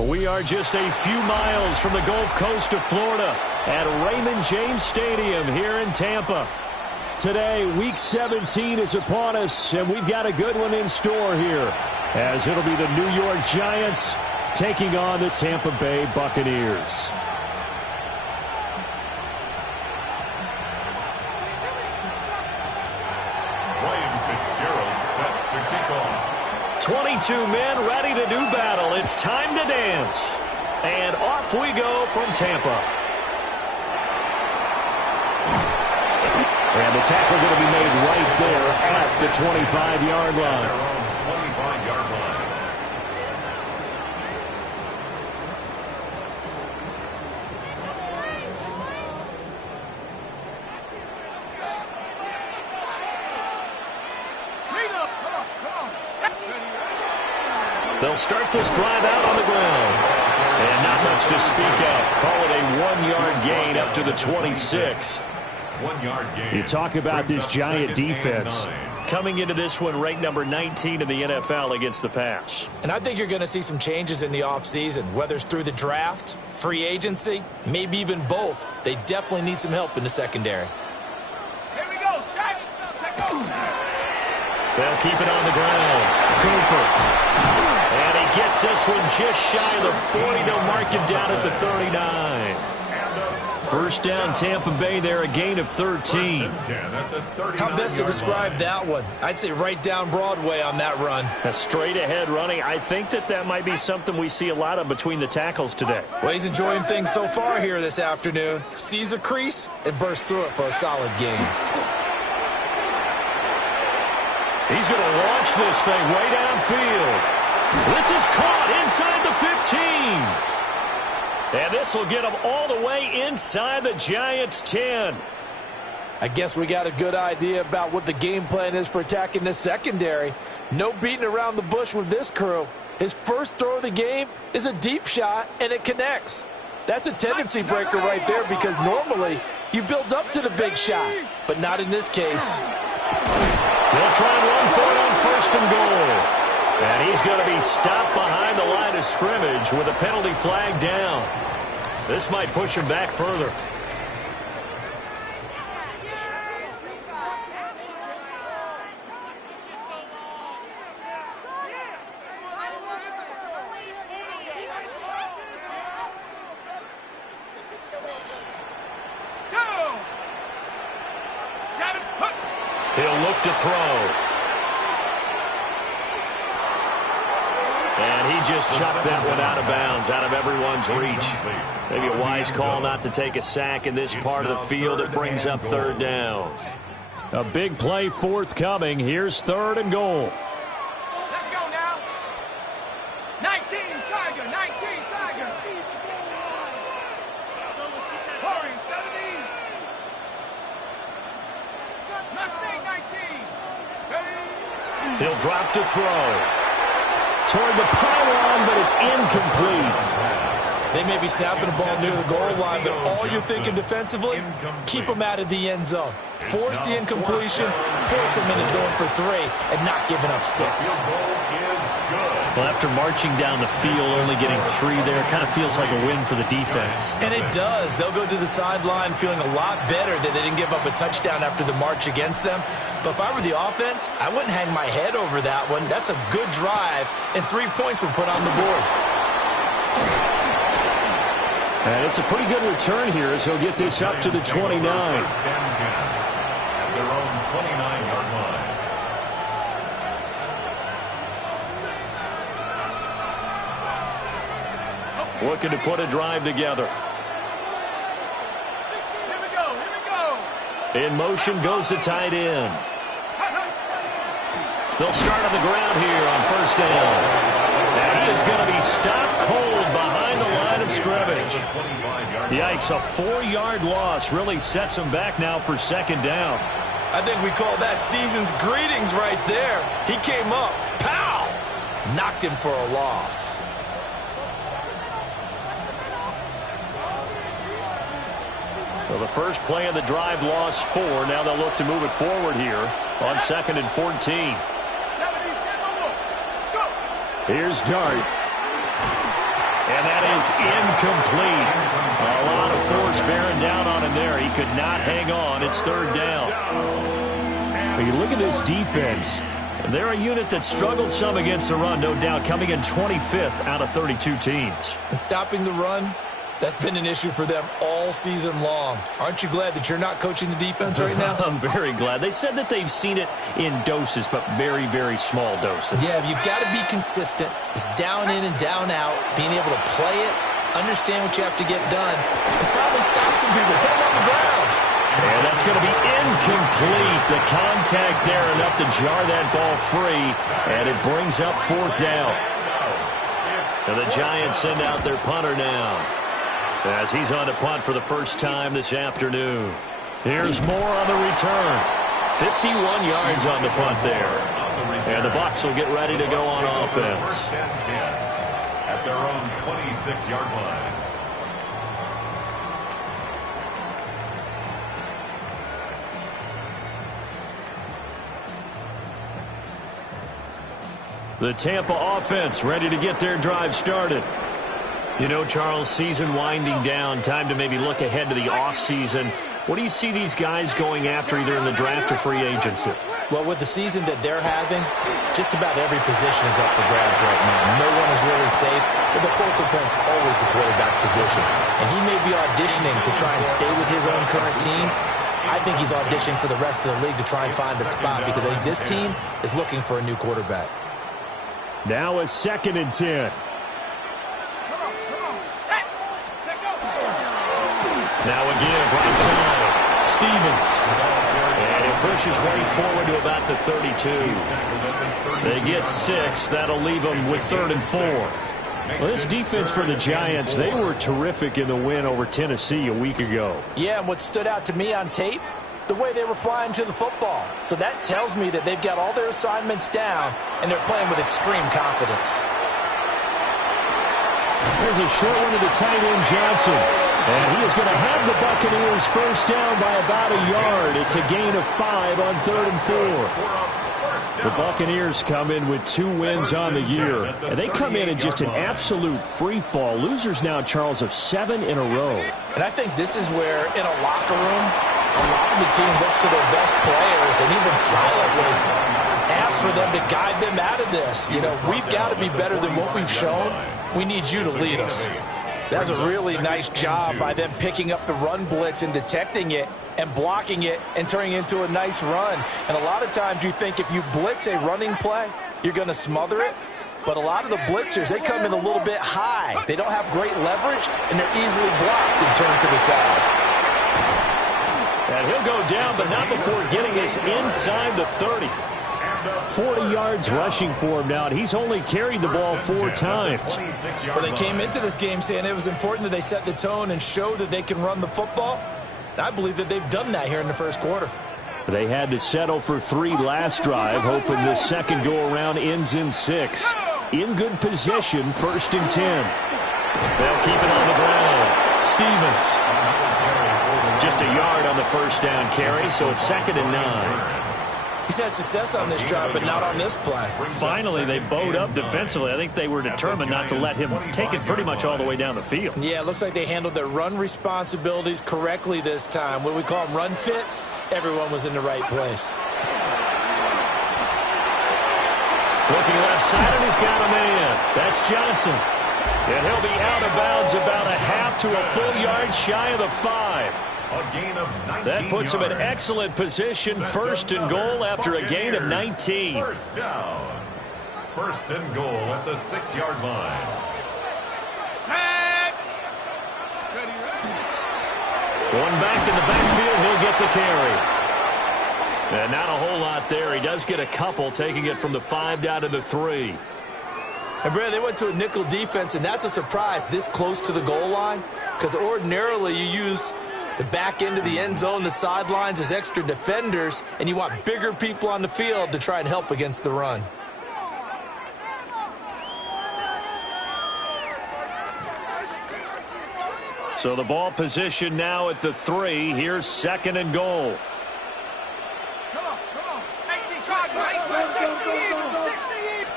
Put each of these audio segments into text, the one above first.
We are just a few miles from the Gulf Coast of Florida at Raymond James Stadium here in Tampa. Today, Week 17 is upon us, and we've got a good one in store here, as it'll be the New York Giants taking on the Tampa Bay Buccaneers. Set to kick off. 22 men ready to do battle. It's time to dance. And off we go from Tampa. And the tackle going to be made right there at the 25-yard line. 25-yard line. They'll start this drive out on the ground. And not much to speak of. Call it a 1-yard gain up to the 26. 1-yard gain. You talk about this Giant defense. Coming into this one ranked number 19 in the NFL against the pass. And I think you're going to see some changes in the offseason, whether it's through the draft, free agency, maybe even both. They definitely need some help in the secondary. Here we go, Shaq. Take over. They'll keep it on the ground. Cooper. And he gets this one just shy of the 40. They'll mark him down at the 39. First down, Tampa Bay there, a gain of 13. How best to describe that one? I'd say right down Broadway on that run. A straight-ahead running. I think that might be something we see a lot of between the tackles today. Well, he's enjoying things so far here this afternoon. Sees a crease and bursts through it for a solid gain. He's going to launch this thing way downfield. This is caught inside the 15. And this will get him all the way inside the Giants' 10. I guess we got a good idea about what the game plan is for attacking this secondary. No beating around the bush with this crew. His first throw of the game is a deep shot, and it connects. That's a tendency breaker right there because normally you build up to the big shot, but not in this case. They'll try and run for it on first and goal. And he's going to be stopped behind the line of scrimmage with a penalty flag down. This might push him back further. He'll look to throw. And he just chucked that one out of bounds, out of everyone's reach. Maybe a wise call not to take a sack in this part of the field. It brings up third down. A big play forthcoming. Here's third and goal. Let's go now. 19 Tiger, 19 Tiger. Hurry, 17. Mustang 19. He'll drop to throw. Toward the pylon, but it's incomplete. They may be snapping the ball near the goal line, but all you're thinking defensively, keep them out of the end zone. Force the incompletion, force them into going for 3, and not giving up 6. Well, after marching down the field, only getting 3 there, kind of feels like a win for the defense. And it does. They'll go to the sideline feeling a lot better that they didn't give up a touchdown after the march against them. But if I were the offense, I wouldn't hang my head over that one. That's a good drive, and 3 points were put on the board. And it's a pretty good return here as he'll get this up to the 29. At their own 29-yard line. Looking to put a drive together. Here we go, here we go. In motion goes the tight end. They'll start on the ground here on first down. And he is going to be stopped cold behind the line of scrimmage. Yikes, a 4-yard loss really sets him back now for second down. I think we call that season's greetings right there. He came up, pow! Knocked him for a loss. Well, the first play of the drive lost 4. Now they'll look to move it forward here on 2nd and 14. Here's Dart. And that is incomplete. A lot of force bearing down on him there. He could not hang on. It's third down. When you look at this defense, they're a unit that struggled some against the run, no doubt, coming in 25th out of 32 teams. And stopping the run, that's been an issue for them all season long. Aren't you glad that you're not coaching the defense right now? I'm very glad. They said that they've seen it in doses, but very, very small doses. Yeah, you've got to be consistent. It's down in and down out, being able to play it, understand what you have to get done, and finally stop some people, put them on the ground. And that's going to be incomplete. The contact there enough to jar that ball free, and it brings up fourth down. And the Giants send out their punter now, as he's on to punt for the first time this afternoon. Here's Moore on the return. 51 yards on the punt there. And the Bucs will get ready to go on offense. At their own 26-yard line. The Tampa offense ready to get their drive started. You know, Charles, season winding down, time to maybe look ahead to the offseason. What do you see these guys going after either in the draft or free agency? Well, with the season that they're having, just about every position is up for grabs right now. No one is really safe, but the focal point's always the quarterback position. And he may be auditioning to try and stay with his own current team. I think he's auditioning for the rest of the league to try and find a spot because I think this team is looking for a new quarterback. Now a 2nd and 10. Now a give right side. Stevens. And he pushes way forward to about the 32. They get 6. That'll leave them with 3rd and 4. Well, this defense for the Giants, they were terrific in the win over Tennessee a week ago. Yeah, and what stood out to me on tape, the way they were flying to the football. So that tells me that they've got all their assignments down, and they're playing with extreme confidence. There's a short one to the tight end, Johnson. And he is going to have the Buccaneers first down by about a yard. It's a gain of 5 on 3rd and 4. The Buccaneers come in with 2 wins on the year. And they come in just an absolute free fall. Losers now, Charles, of 7 in a row. And I think this is where, in a locker room, a lot of the team looks to their best players and even silently asks for them to guide them out of this. You know, we've got to be better than what we've shown. We need you to lead us. That's a really nice job by them picking up the run blitz and detecting it and blocking it and turning it into a nice run. And a lot of times you think if you blitz a running play, you're going to smother it. But a lot of the blitzers, they come in a little bit high. They don't have great leverage, and they're easily blocked and turned to the side. And he'll go down, but not before getting us inside the 30. 40 yards rushing for him now, and he's only carried the ball 4 times. Well, they came into this game saying it was important that they set the tone and show that they can run the football. And I believe that they've done that here in the first quarter. They had to settle for 3 last drive, hoping this second go-around ends in 6. In good position, 1st and 10. They'll keep it on the ground. Stevens. Just a yard on the first down carry, so it's 2nd and 9. He's had success on this drive, but not on this play. Finally, they bowed up defensively. I think they were determined not to let him take it pretty much all the way down the field. Yeah, it looks like they handled their run responsibilities correctly this time. What we call them run fits, everyone was in the right place. Looking left side, and he's got a man. That's Johnson. And he'll be out of bounds about a half to a full yard shy of the 5. A gain of 19 That puts him in yards. excellent position, 1st and goal after a gain of 19. First down. 1st and goal at the 6-yard line. Set. One back in the backfield, he'll get the carry. And not a whole lot there. He does get a couple, taking it from the 5 down to the 3. And, Brad, they went to a nickel defense, and that's a surprise this close to the goal line because ordinarily you use the back end of the end zone, the sidelines as extra defenders, and you want bigger people on the field to try and help against the run. So the ball position now at the 3. Here's 2nd and goal. Come on. 18, Charger, 18, 60 even.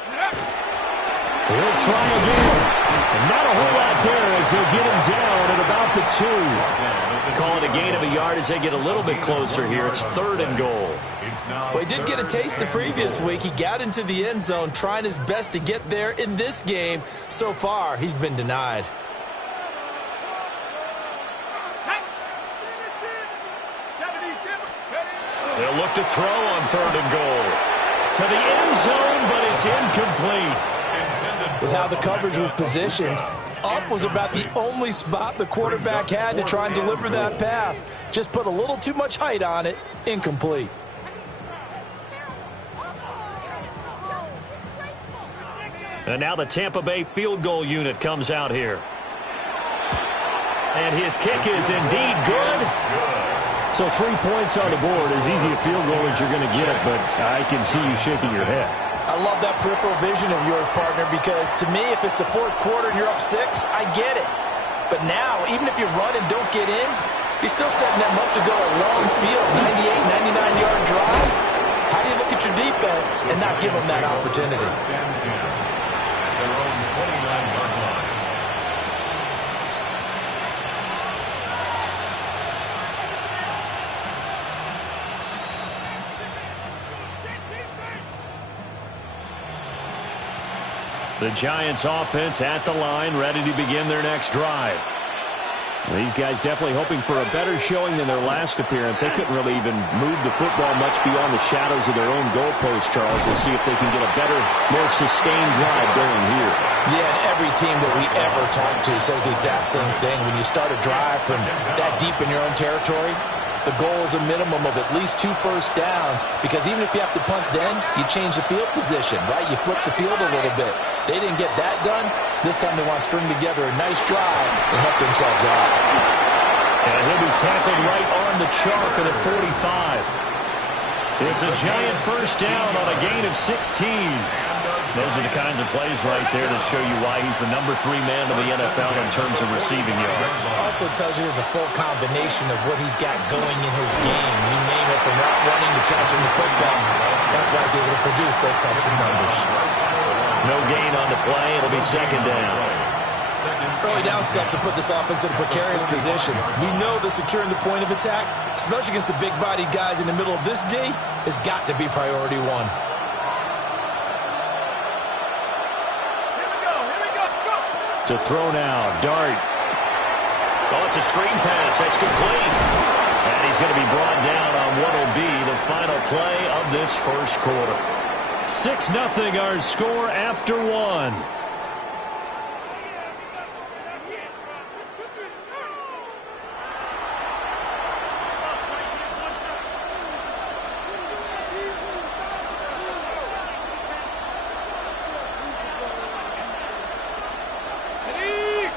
He'll try again. And not a whole lot there as they'll get him down at about the 2. Call it a gain of a yard as they get a little bit closer here. It's 3rd and goal. Well, he did get a taste the previous week. He got into the end zone trying his best to get there in this game. So far, he's been denied. They'll look to throw on 3rd and goal. To the end zone, but it's incomplete. With how the coverage was positioned, up was about the only spot the quarterback had to try and deliver that pass. Just put a little too much height on it. Incomplete. And now the Tampa Bay field goal unit comes out here. And his kick is indeed good. So 3 points on the board, as easy a field goal as you're going to get, but I can see you shaking your head. I love that peripheral vision of yours, partner, because to me, if it's the 4th quarter and you're up 6, I get it. But now, even if you run and don't get in, you're still setting them up to go a long field, 98, 99-yard drive. How do you look at your defense and not give them that opportunity? Their own 29-yard line. The Giants offense at the line, ready to begin their next drive. These guys definitely hoping for a better showing than their last appearance. They couldn't really even move the football much beyond the shadows of their own goalpost, Charles. We'll see if they can get a better, more sustained drive going here. Yeah, and every team that we ever talk to says the exact same thing. When you start a drive from that deep in your own territory, the goal is a minimum of at least 2 first downs, because even if you have to punt then, you change the field position, right? You flip the field a little bit. They didn't get that done. This time they want to string together a nice drive and help themselves out. And he'll be tackled right on the chalk at a 45. It's a Giant first down on a gain of 16. Those are the kinds of plays right there that show you why he's the number 3 man of the NFL in terms of receiving yards. Also tells you there's a full combination of what he's got going in his game. You name it, from route running to catching the football. That's why he's able to produce those types of numbers. No gain on the play. It'll be 2nd down. Early down steps to put this offense in a precarious position. We know that securing the point of attack, especially against the big-bodied guys in the middle of this D, has got to be priority 1. To throw now, Dart. Oh, it's a screen pass. That's complete. And he's going to be brought down on what will be the final play of this first quarter. 6-0 our score after 1.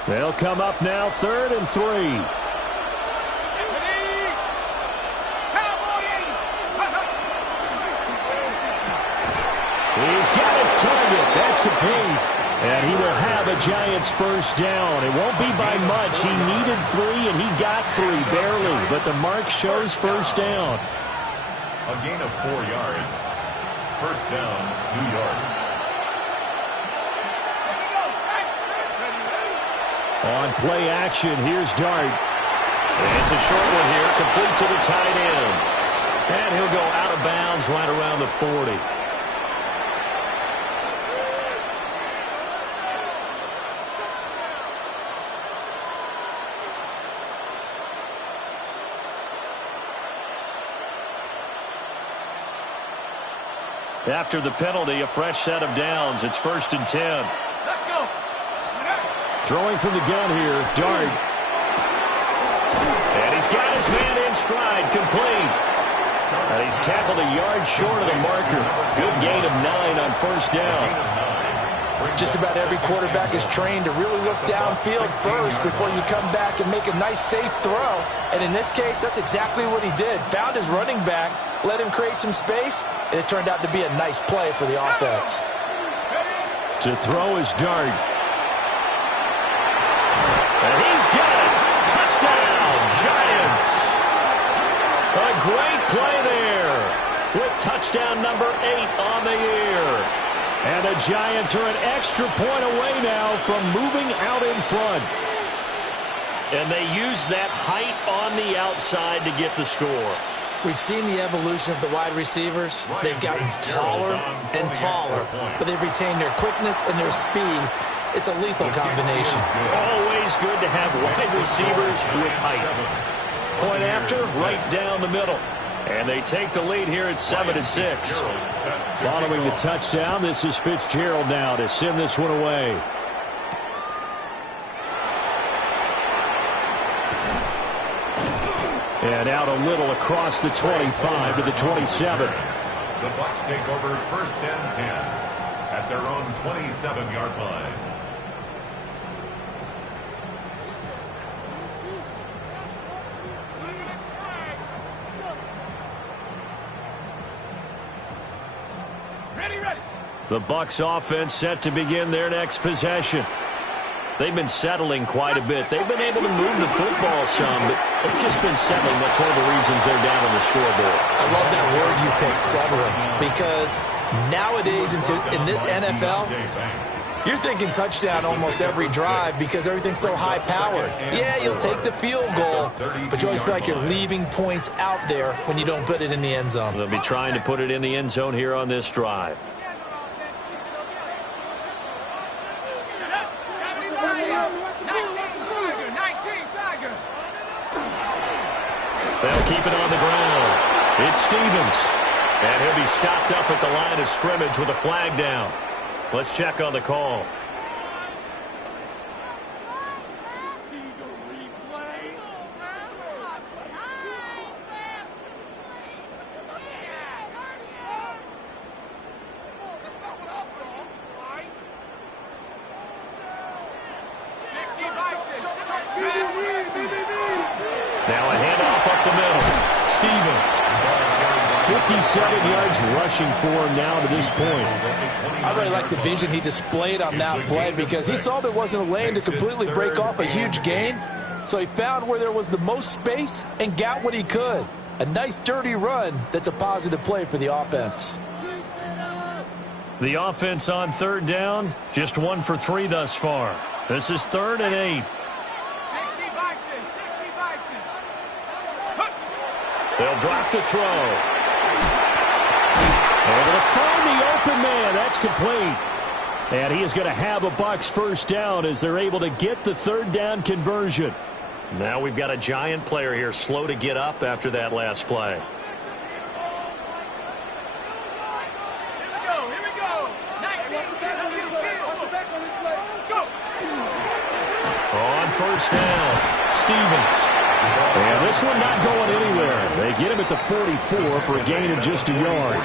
They'll come up now, 3rd and 3. He's got his target. That's complete. And he will have a Giants first down. It won't be by much. He needed 3, and he got 3, barely. But the mark shows first down. A gain of 4 yards. First down, New York. On play action, here's Dart. And it's a short one here, complete to the tight end. And he'll go out of bounds right around the 40. After the penalty, a fresh set of downs. It's 1st and 10. Let's go. Throwing from the gun here, Dart. And he's got his man in stride, complete. And he's tackled a yard short of the marker. Good gain of 9 on first down. Just about every quarterback is trained to really look downfield first before you come back and make a nice, safe throw. And in this case, that's exactly what he did. Found his running back, let him create some space, and it turned out to be a nice play for the offense. To throw is Dart. And he's got it. Touchdown, Giants. A great play there with touchdown number 8 on the year. And And the Giants are an extra point away now from moving out in front. And they use that height on the outside to get the score. We've seen the evolution of the wide receivers. They've gotten taller and taller, but they've retained their quickness and their speed. It's a lethal combination. Always good to have wide receivers with height. Point after, right down the middle. And they take the lead here at 7-6. Following the touchdown, this is Fitzgerald now to send this one away. And out a little across the 25 to the 27. The Bucs take over 1st and 10 at their own 27-yard line. Ready. The Bucs offense set to begin their next possession. They've been settling quite a bit. They've been able to move the football some, but they've just been settling. That's one of the reasons they're down on the scoreboard. I love that word you picked, settling, because nowadays in this NFL, you're thinking touchdown almost every drive because everything's so high-powered. Yeah, you'll take the field goal, but you always feel like you're leaving points out there when you don't put it in the end zone. They'll be trying to put it in the end zone here on this drive. They'll keep it on the ground. It's Stevens. And he'll be stopped up at the line of scrimmage with a flag down. Let's check on the call. Now a handoff up the middle. Stevens. 57 yards rushing for him now to this point. I really like the vision he displayed on that play because he saw there wasn't a lane to completely break off a huge gain. So he found where there was the most space and got what he could. A nice dirty run that's a positive play for the offense. The offense on 3rd down, just 1 for 3 thus far. This is 3rd and 8. They'll drop the throw. Able to find the open man. That's complete. And he is going to have a Bucs first down as they're able to get the 3rd down conversion. Now we've got a Giant player here slow to get up after that last play. Here we go. 19. Go. On 1st down, Stevens. And this one not going anywhere. They get him at the 44 for a gain of just a yard.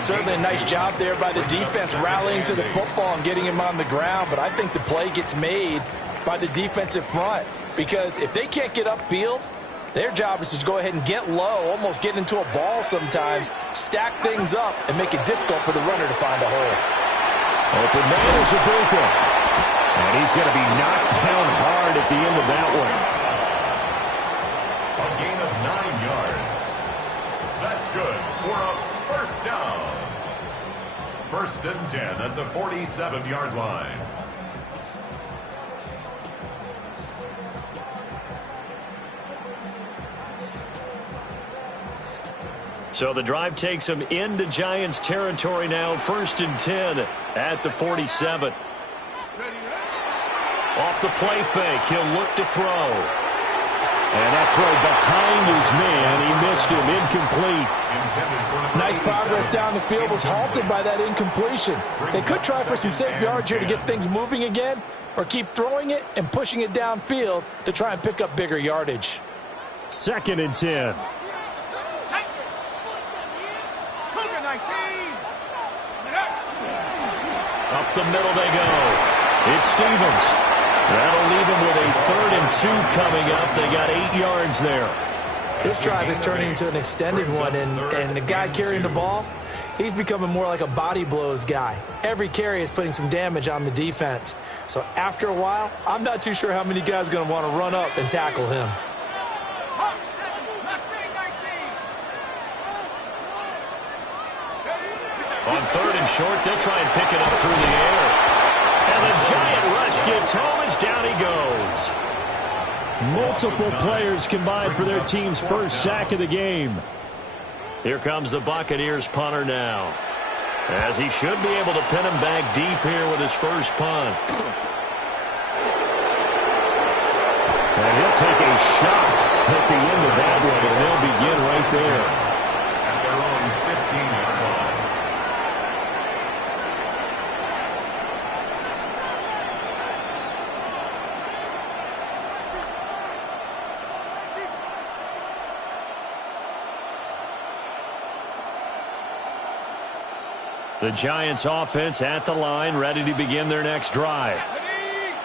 Certainly a nice job there by the defense rallying to the football and getting him on the ground, but I think the play gets made by the defensive front because if they can't get upfield, their job is to go ahead and get low, almost get into a ball sometimes, stack things up, and make it difficult for the runner to find a hole. Open man is Ibuka. And he's going to be knocked down hard at the end of that one. A gain of 9 yards. That's good for a 1st down. 1st and 10 at the 47-yard line. So the drive takes him into Giants territory now. 1st and 10 at the 47. Off the play fake, he'll look to throw. And that throw behind his man, he missed him, incomplete. Nice progress down the field was halted by that incompletion. They could try for some safe yards here to get things moving again, or keep throwing it and pushing it downfield to try and pick up bigger yardage. 2nd and 10. Up the middle they go. It's Stevens. That'll leave him with a 3rd and 2 coming up. They got 8 yards there. This drive is turning into an extended one, and the guy carrying the ball, he's becoming more like a body blows guy. Every carry is putting some damage on the defense. So after a while, I'm not too sure how many guys are going to want to run up and tackle him. On third and short, they'll try and pick it up through the air. And the giant rush gets home as down he goes. Multiple players combined for their team's first sack of the game. Here comes the Buccaneers punter now, as he should be able to pin him back deep here with his first punt. And he'll take a shot at the end of that one, and they'll begin right there. At their own 15-yard line. The Giants offense at the line, ready to begin their next drive.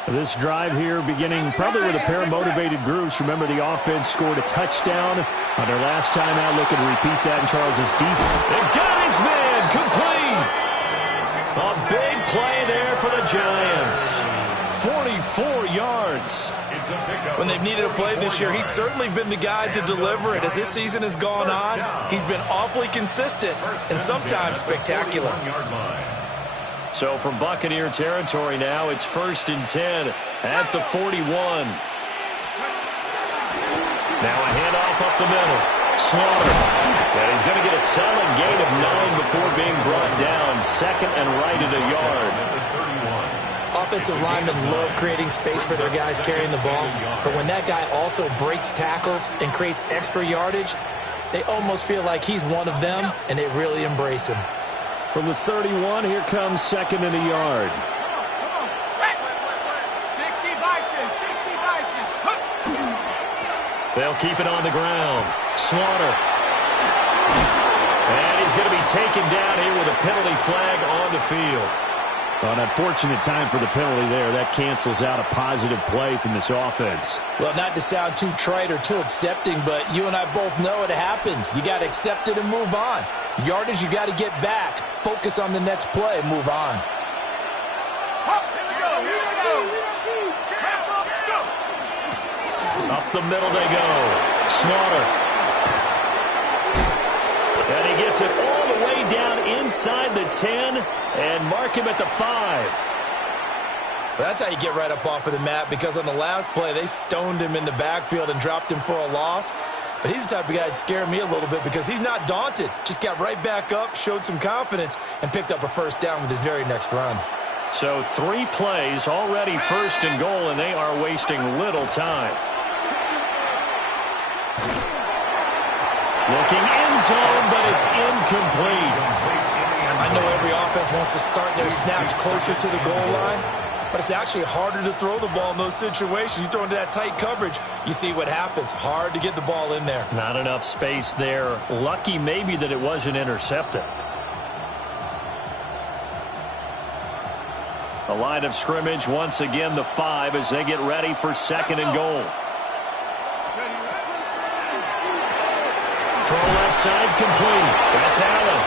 This drive here beginning probably with a pair of motivated groups. Remember, the offense scored a touchdown on their last time out. Looking to repeat that in Charles's defense. And got his man complete. A big play there for the Giants. 44 yards. When they've needed a play this year, he's certainly been the guy to deliver it. As this season has gone on, he's been awfully consistent and sometimes spectacular. So from Buccaneer territory now, it's 1st and 10 at the 41. Now a handoff up the middle. Slaughter. And he's going to get a solid gain of 9 before being brought down. 2nd and right at a yard. Offensive linemen love creating space for their guys carrying the ball, but when that guy also breaks tackles and creates extra yardage, they almost feel like he's one of them, and they really embrace him. From the 31, here comes 2nd and a yard. 60 Bison, 60 Bison. They'll keep it on the ground. Slaughter. And he's going to be taken down here with a penalty flag on the field. An unfortunate time for the penalty there. That cancels out a positive play from this offense. Well, not to sound too trite or too accepting, but you and I both know it happens. You got to accept it and move on. Yardage, you got to get back. Focus on the next play and move on. Up the middle they go. Slaughter. And he gets it all the way down inside the 10 and mark him at the 5. That's how you get right up off of the mat, because on the last play, they stoned him in the backfield and dropped him for a loss. But he's the type of guy that scared me a little bit because he's not daunted. Just got right back up, showed some confidence, and picked up a first down with his very next run. So 3 plays, already 1st and goal, and they are wasting little time. Looking end zone, but it's incomplete. I know every offense wants to start their snaps closer to the goal line, but it's actually harder to throw the ball in those situations. You throw into that tight coverage, you see what happens. Hard to get the ball in there. Not enough space there. Lucky maybe that it wasn't intercepted. The line of scrimmage, once again, the 5 as they get ready for 2nd and goal. Throw left side complete. That's Allen.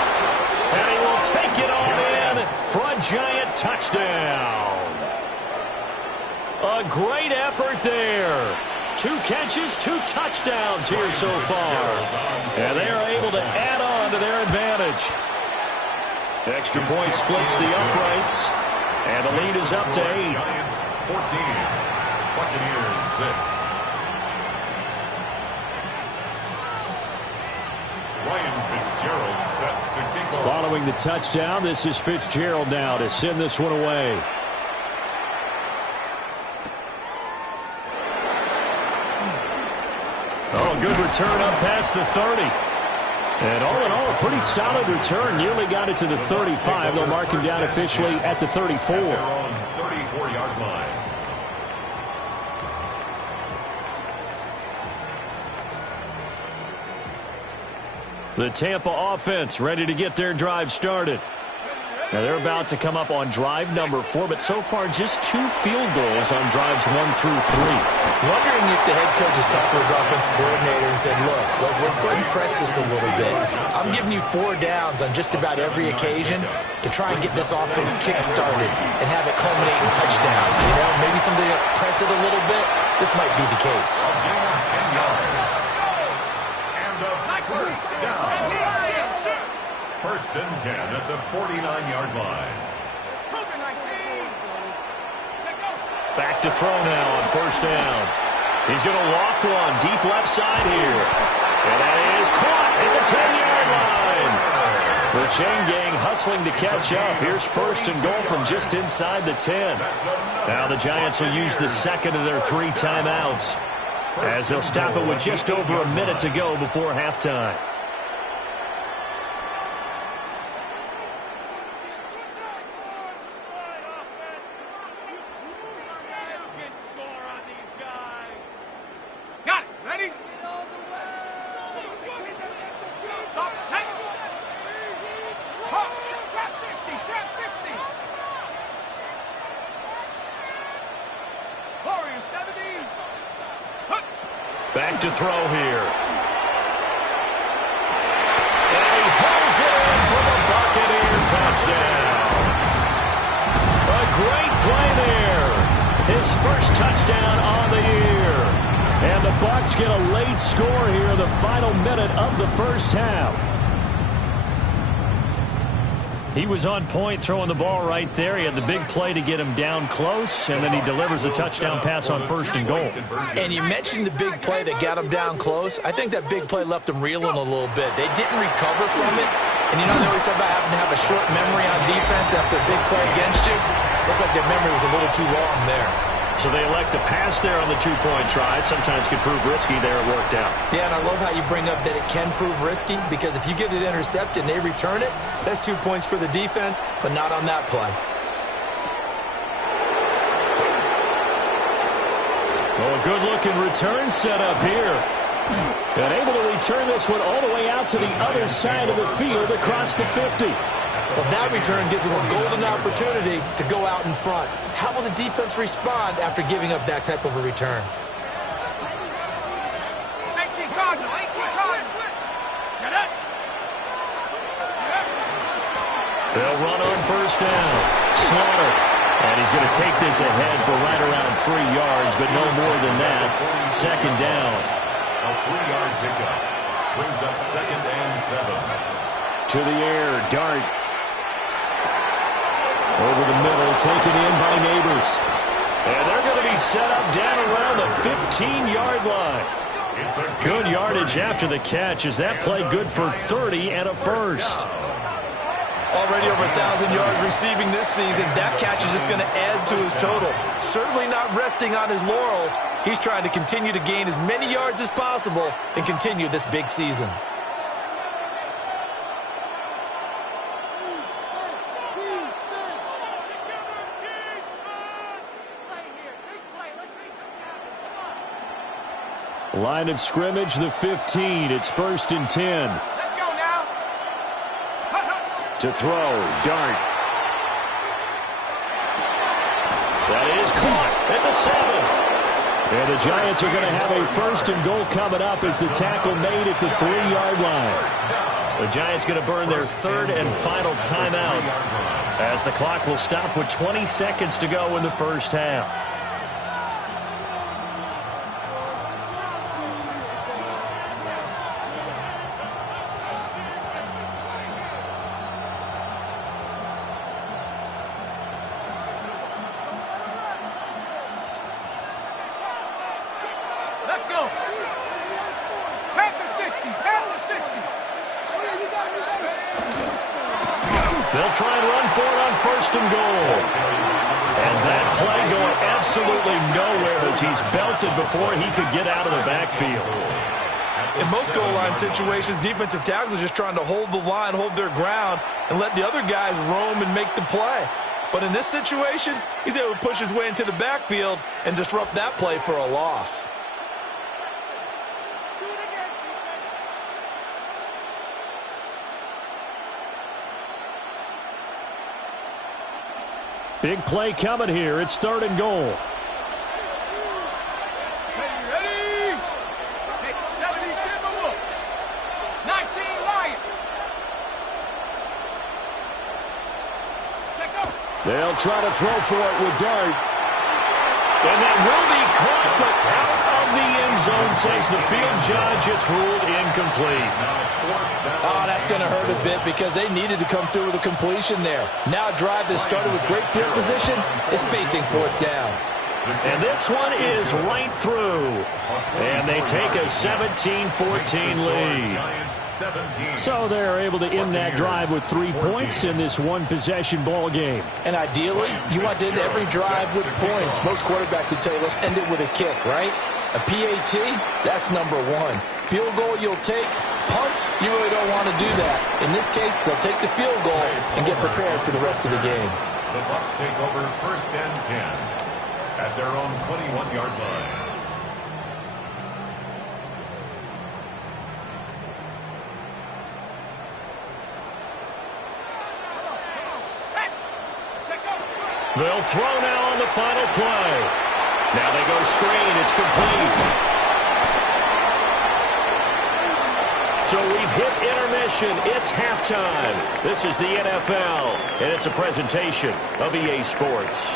And he will take it all in for a Giant touchdown. A great effort there. 2 catches, 2 touchdowns here so far. And they are able to add on to their advantage. Extra point splits the uprights. And the lead is up to 8. Giants 14, Buccaneers 6. Ryan Fitzgerald set to kick off. Following the touchdown, this is Fitzgerald now to send this one away. Oh, good return up past the 30. And all in all, a pretty solid return. Nearly got it to the 35. They'll mark him down officially at the 34. At their own 34-yard line. The Tampa offense ready to get their drive started. Now they're about to come up on drive number 4, but so far just 2 field goals on drives 1 through 3. Wondering if the head coach has talked to his offensive coordinator and said, look, let's go ahead and press this a little bit. I'm giving you 4 downs on just about every occasion to try and get this offense kick-started and have it culminate in touchdowns. You know, maybe something to press it a little bit. This might be the case. A gain of 10 yards. And a first down. First and 10 at the 49-yard line. Back to throw now on first down. He's going to loft one deep left side here. And that is caught at the 10-yard line. The chain gang hustling to catch up. Here's first and goal from just inside the 10. Now the Giants will use the second of their 3 timeouts, as they'll stop it with just over a minute to go before halftime. Back to throw here. And he pulls it in for the Buccaneer touchdown. A great play there. His first touchdown on the year. And the Bucs get a late score here in the final minute of the first half. He was on point throwing the ball right there. He had the big play to get him down close, and then he delivers a touchdown pass on first and goal. And you mentioned the big play that got him down close. I think that big play left him reeling a little bit. They didn't recover from it. And you know, they always talk about having to have a short memory on defense after a big play against you. Looks like their memory was a little too long there. So they elect to pass there on the two-point try. Sometimes could prove risky. There it worked out. Yeah, and I love how you bring up that it can prove risky, because if you get it intercepted and they return it, that's 2 points for the defense, but not on that play. Well, a good-looking return set up here. And able to return this one all the way out to the other side of the field across the 50. Well, that return gives them a golden opportunity to go out in front. How will the defense respond after giving up that type of a return? 18 Cardinal, 18 Cardinal. Shut up. They'll run on first down. Slaughter. And he's going to take this ahead for right around 3 yards, but no more than that. Second down. A 3-yard pickup brings up second and 7. To the air, Dart. Over the middle, taken in by Neighbors. And they're going to be set up down around the 15-yard line. Good yardage after the catch. Is that play good for 30 and a first? Already over 1,000 yards receiving this season. That catch is just going to add to his total. Certainly not resting on his laurels. He's trying to continue to gain as many yards as possible and continue this big season. Line of scrimmage, the 15. It's first and 10. Let's go now. To throw, Dart. That is caught at the 7. And the Giants are going to have a first and goal coming up as the tackle made at the 3-yard line. The Giants going to burn their third and final timeout, as the clock will stop with 20 seconds to go in the first half. Let's go. Panther 60. Panther 60. They'll try and run for it on first and goal. And that play going absolutely nowhere as he's belted before he could get out of the backfield. In most goal line situations, defensive tackles are just trying to hold the line, hold their ground, and let the other guys roam and make the play. But in this situation, he's able to push his way into the backfield and disrupt that play for a loss. Big play coming here. It's third and goal. Ready? 70 Timberwolf. 19 Lion. Check out. They'll try to throw for it with Dart. And that will be caught, but out of the end zone, says the field judge. It's ruled incomplete. Oh, that's going to hurt a bit because they needed to come through with a completion there. Now a drive that started with great field position is facing fourth down. And this one is right through. And they take a 17-14 lead. So they're able to end that drive with 3 points in this one-possession ball game. And ideally, you want to end every drive with points. Most quarterbacks would tell you, let's end it with a kick, right? A PAT, that's number one. Field goal you'll take. Punts, you really don't want to do that. In this case, they'll take the field goal and get prepared for the rest of the game. The Bucs take over 1st and 10 at their own 21-yard line. They'll throw now on the final play. Now they go screen. It's complete. So we've hit intermission. It's halftime. This is the NFL, and it's a presentation of EA Sports.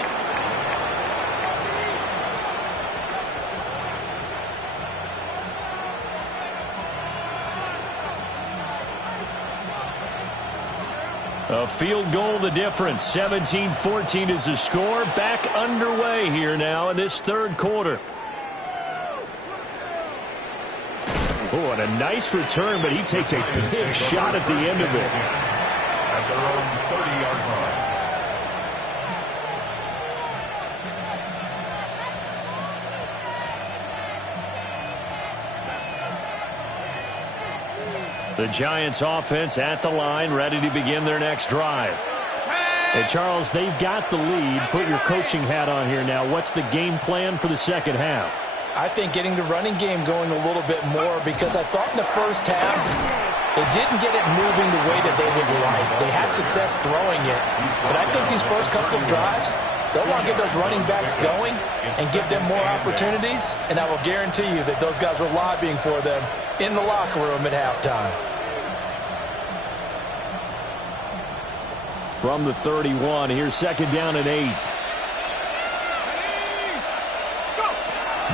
A field goal the difference. 17-14 is the score. Back underway here now in this third quarter. Oh, and a nice return, but he takes a big shot at the end of it. At their own 30-yard line. The Giants offense at the line, ready to begin their next drive. And Charles, they've got the lead. Put your coaching hat on here now. What's the game plan for the second half? I think getting the running game going a little bit more because I thought in the first half they didn't get it moving the way that they would like. They had success throwing it. But I think these first couple of drives, they'll want to get those running backs going and give them more opportunities. And I will guarantee you that those guys were lobbying for them in the locker room at halftime. From the 31, here's 2nd down and 8.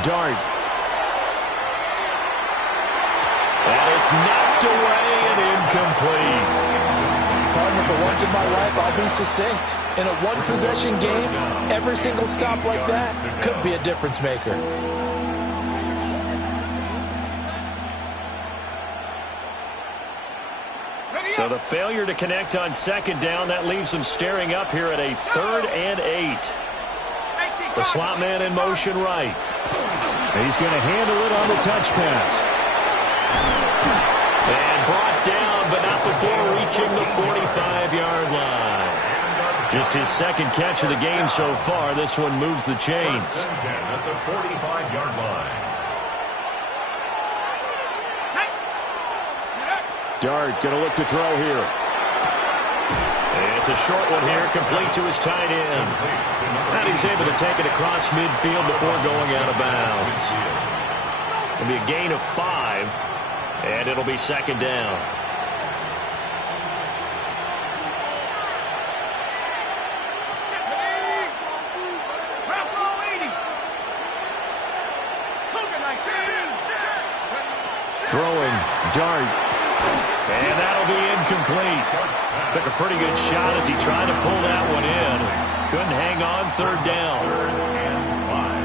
Dart. And it's knocked away and incomplete. Partner, for once in my life, I'll be succinct. In a one-possession game, every single stop like that could be a difference maker. So the failure to connect on 2nd down, that leaves them staring up here at a 3rd and 8. The slot man in motion right. He's going to handle it on the touch pass. And brought down, but not before reaching the 45-yard line. Just his 2nd catch of the game so far. This one moves the chains. 1st and 10 at the 45-yard line. Dart going to look to throw here. And it's a short one here, complete to his tight end. And he's able to take it across midfield before going out of bounds. It'll be a gain of 5, and it'll be 2nd down. Throwing, Dart. And that'll be incomplete. Took a pretty good shot as he tried to pull that one in. Couldn't hang on 3rd down.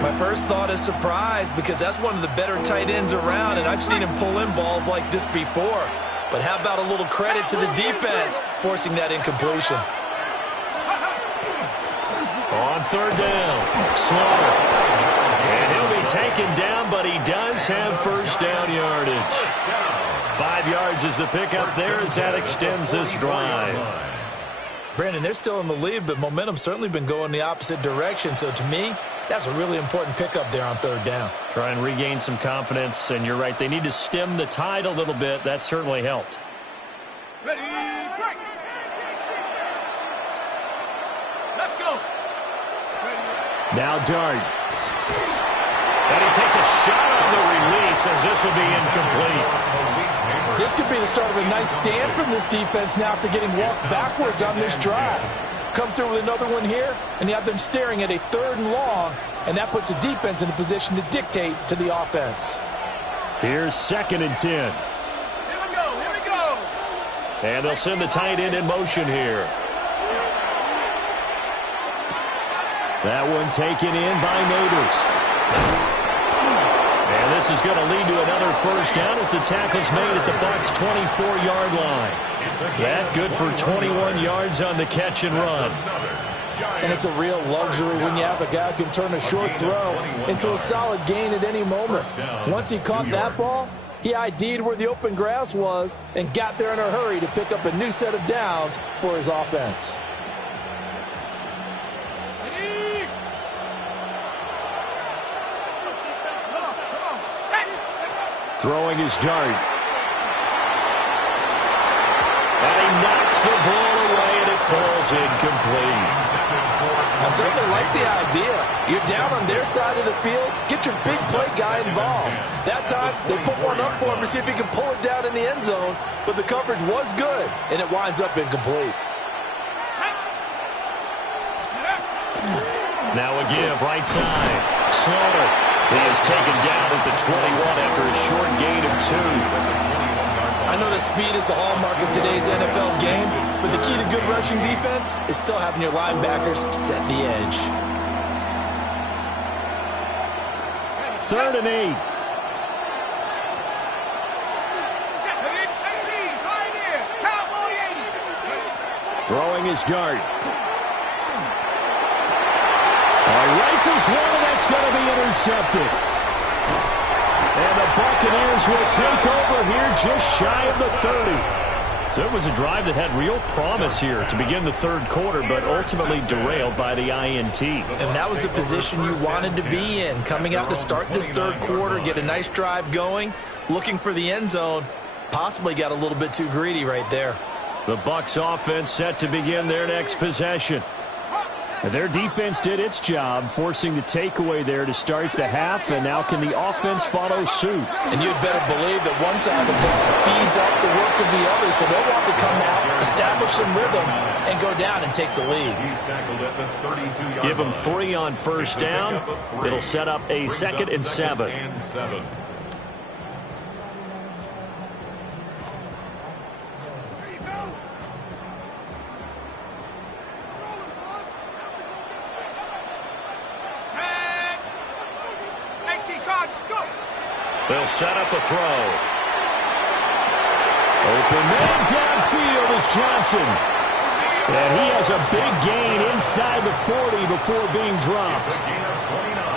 My first thought is surprise because that's one of the better tight ends around, and I've seen him pull in balls like this before. But how about a little credit to the defense forcing that incompletion? On 3rd down, Slaughter. And he'll be taken down, but he does have 1st down yardage. 5 yards is the pickup there as that extends this drive. Brandon, they're still in the lead, but momentum's certainly been going the opposite direction. So to me, that's a really important pickup there on 3rd down. Try and regain some confidence, and you're right. They need to stem the tide a little bit. That certainly helped. Ready, break. Let's go. Now Dart. And he takes a shot on the release as this will be incomplete. This could be the start of a nice stand from this defense now after getting walked backwards on this drive. come through with another one here, and you have them staring at a 3rd and long, and that puts the defense in a position to dictate to the offense. Here's 2nd and 10. Here we go, here we go. And they'll send the tight end in motion here. That one taken in by Neighbors. And this is going to lead to another first down as the tackle's made at the Bucs' 24-yard line. That good for 21 yards on the catch and run. And it's a real luxury when you have a guy who can turn a short throw into a solid gain at any moment. Once he caught that ball, he ID'd where the open grass was and got there in a hurry to pick up a new set of downs for his offense. Throwing his dart. And he knocks the ball away, and it falls incomplete. I certainly like the idea. You're down on their side of the field. Get your big play guy involved. That time, they put one up for him to see if he can pull it down in the end zone, but the coverage was good, and it winds up incomplete. Now a give, right side. Slaughter. He is taken down at the 21 after a short gain of 2. I know that speed is the hallmark of today's NFL game, but the key to good rushing defense is still having your linebackers set the edge. 3rd and 8. Throwing his dart. Rifles one, and that's going to be intercepted. And the Buccaneers will take over here just shy of the 30. So it was a drive that had real promise here to begin the 3rd quarter, but ultimately derailed by the INT. And that was the position you wanted to be in, coming out to start this 3rd quarter, get a nice drive going, looking for the end zone. Possibly got a little bit too greedy right there. The Bucs offense set to begin their next possession. And their defense did its job, forcing the takeaway there to start the half, and now can the offense follow suit? And you'd better believe that one side of the ball feeds off the work of the other, so they'll want to come out, establish some rhythm, and go down and take the lead. Give them 3 on first down. It'll set up a 2nd and 7. They'll set up a throw. Open man downfield is Johnson. And he has a big gain inside the 40 before being dropped.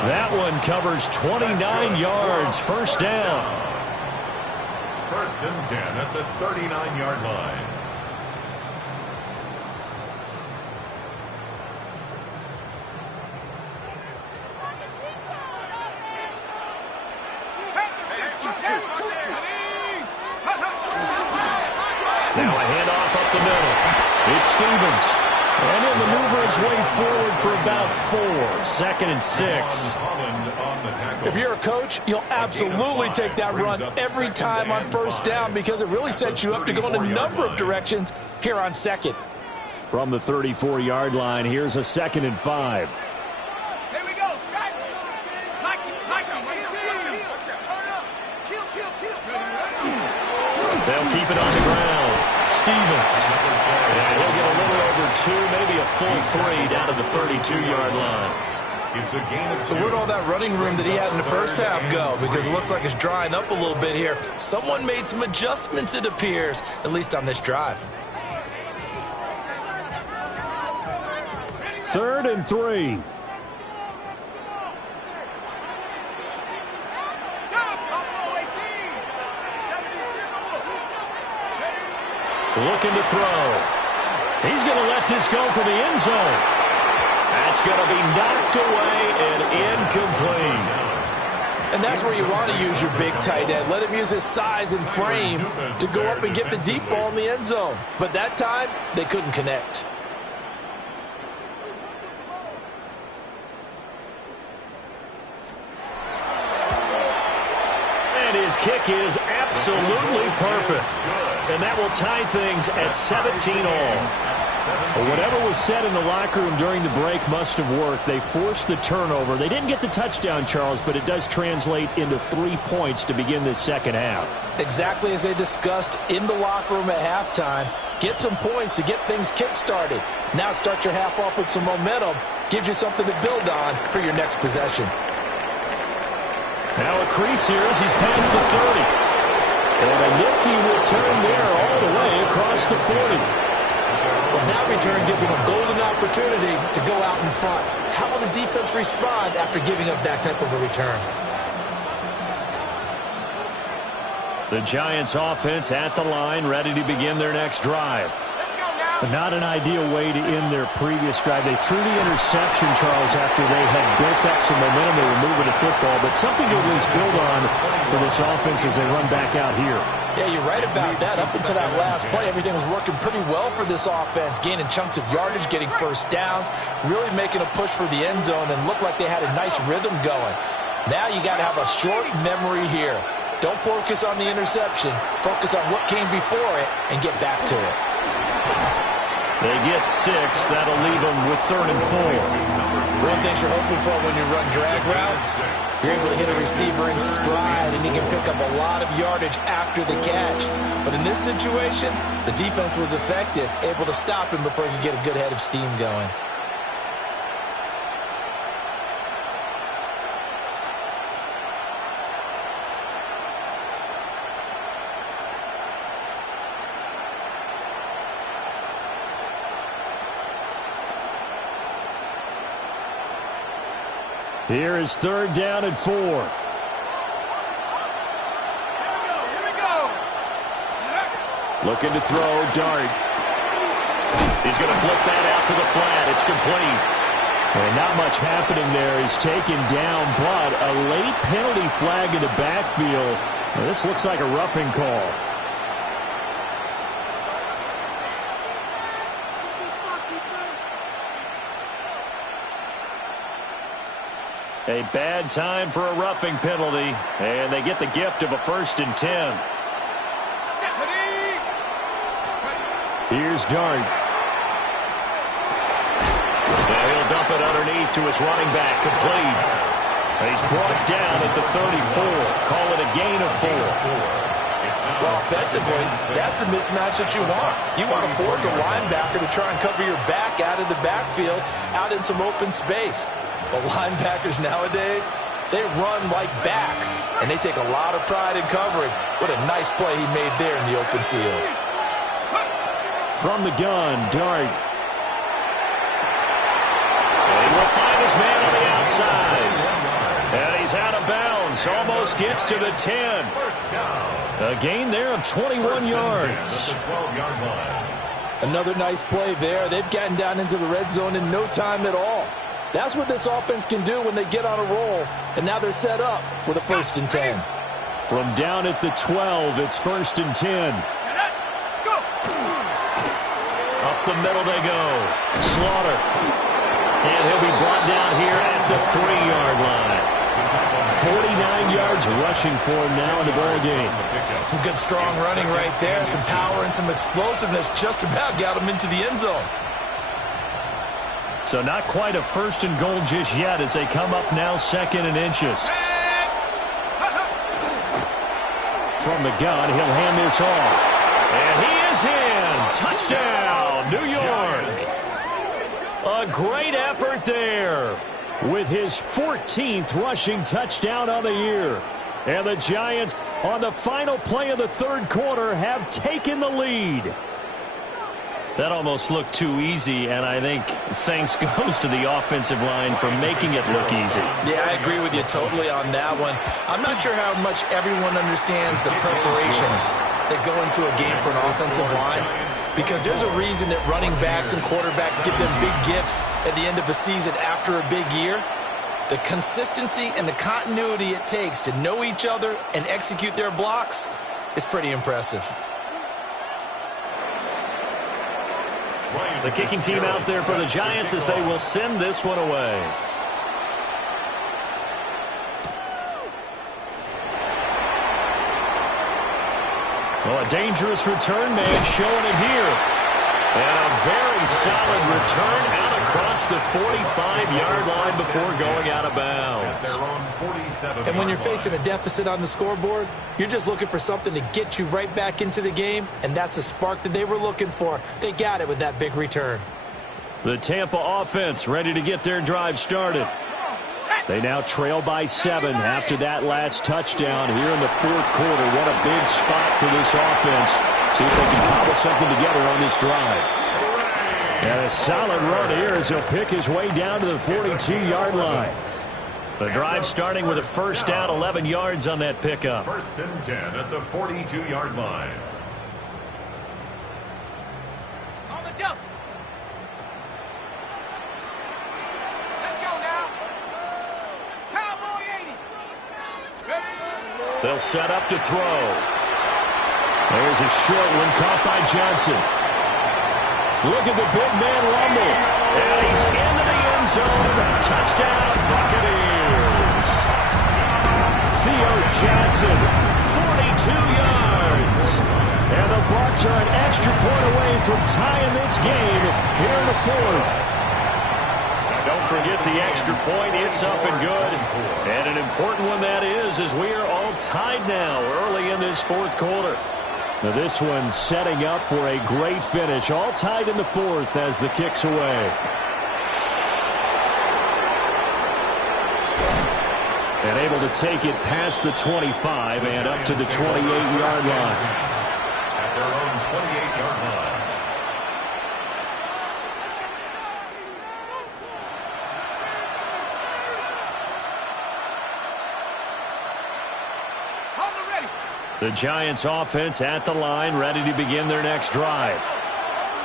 That one covers 29 yards. First down. 1st and 10 at the 39-yard line. Now a handoff up the middle. It's Stevens. And he'll maneuver his way forward for about 4. 2nd and 6. If you're a coach, you'll absolutely take that run every time on first down because it really sets you up to go in a number of directions here on 2nd. From the 34-yard line, here's a 2nd and 5. Here we go. They'll keep it on the ground. Stevens. And he'll get a little over 2, maybe a full 3 down to the 32-yard line. So where'd all that running room that he had in the first half go? Because it looks like it's drying up a little bit here. Someone made some adjustments, it appears, at least on this drive. 3rd and 3. Looking to throw. He's going to let this go for the end zone. That's going to be knocked away and incomplete. And that's where you want to use your big tight end. Let him use his size and frame to go up and get the deep ball in the end zone. But that time, they couldn't connect. And his kick is absolutely perfect. And that will tie things at 17 all. Well, whatever was said in the locker room during the break must have worked. They forced the turnover. They didn't get the touchdown, Charles, but it does translate into 3 points to begin this second half. Exactly as they discussed in the locker room at halftime. Get some points to get things kick-started. Now start your half off with some momentum. Gives you something to build on for your next possession. Now a crease here as he's past the 30. And a nifty return there all the way across the 40. Well, that return gives them a golden opportunity to go out in front. How will the defense respond after giving up that type of a return? The Giants offense at the line, ready to begin their next drive. But not an ideal way to end their previous drive. They threw the interception, Charles, after they had built up some momentum. They were moving the football, but something to at least build on for this offense as they run back out here. Yeah, you're right about that. Up until that last play, everything was working pretty well for this offense, gaining chunks of yardage, getting first downs, really making a push for the end zone, and looked like they had a nice rhythm going. Now you got to have a short memory here. Don't focus on the interception. Focus on what came before it and get back to it. They get 6. That'll leave them with 3rd and 4. One thing you're hoping for when you run drag routes, you're able to hit a receiver in stride, and he can pick up a lot of yardage after the catch. But in this situation, the defense was effective, able to stop him before he could get a good head of steam going. Here is 3rd down and 4. Here we go. Looking to throw, Dart. He's going to flip that out to the flat. It's complete. And not much happening there. He's taken down, but a late penalty flag in the backfield. Well, this looks like a roughing call. A bad time for a roughing penalty, and they get the gift of a 1st and 10. Here's Dart. Now he'll dump it underneath to his running back, complete. And he's brought down at the 34. Call it a gain of 4. Well, offensively, that's the mismatch that you want. You want to force a linebacker to try and cover your back out of the backfield, out in some open space. The linebackers nowadays, they run like backs, and they take a lot of pride in covering. What a nice play he made there in the open field. From the gun, Dart. And he will find his man on the outside. And he's out of bounds, almost gets to the 10. A gain there of 21 yards. Another nice play there. They've gotten down into the red zone in no time at all. That's what this offense can do when they get on a roll, and now they're set up with a 1st and 10. From down at the 12, it's 1st and 10. Up the middle they go. Slaughter. And he'll be brought down here at the 3-yard line. 49 yards rushing for him now in the ball game. Some good strong running right there. Some power and some explosiveness just about got him into the end zone. So not quite a 1st and goal just yet as they come up now 2nd and inches. From the gun, he'll hand this off. And he is in. Touchdown, New York. A great effort there with his 14th rushing touchdown of the year. And the Giants, on the final play of the 3rd quarter, have taken the lead. That almost looked too easy, and I think thanks goes to the offensive line for making it look easy. Yeah, I agree with you totally on that one. I'm not sure how much everyone understands the preparations that go into a game for an offensive line, because there's a reason that running backs and quarterbacks get them big gifts at the end of the season after a big year. The consistency and the continuity it takes to know each other and execute their blocks is pretty impressive. The kicking team out there for the Giants as they will send this one away. Oh, a dangerous return man showing it here. And a very solid return out across the 45-yard line before going out of bounds. And when you're facing a deficit on the scoreboard, you're just looking for something to get you right back into the game, and that's the spark that they were looking for. They got it with that big return. The Tampa offense ready to get their drive started. They now trail by 7 after that last touchdown here in the fourth quarter. What a big spot for this offense. See if they can cobble something together on this drive. And a solid run here as he'll pick his way down to the 42-yard line. The drive starting with a first down, 11 yards on that pickup. First and 10 at the 42-yard line. On the jump. Let's go now. Cowboy 80. They'll set up to throw. There's a short one caught by Johnson. Look at the big man rumble. And he's into the end zone. Touchdown, Buccaneers. Theo Johnson, 42 yards. And the Bucs are an extra point away from tying this game here in the fourth. Don't forget the extra point. It's up and good. And an important one that is, as we are all tied now early in this fourth quarter. Now this one setting up for a great finish. All tied in the fourth as the kick's away. And able to take it past the 25 and up to the 28-yard line. At their own 28-yard line. The Giants offense at the line, ready to begin their next drive.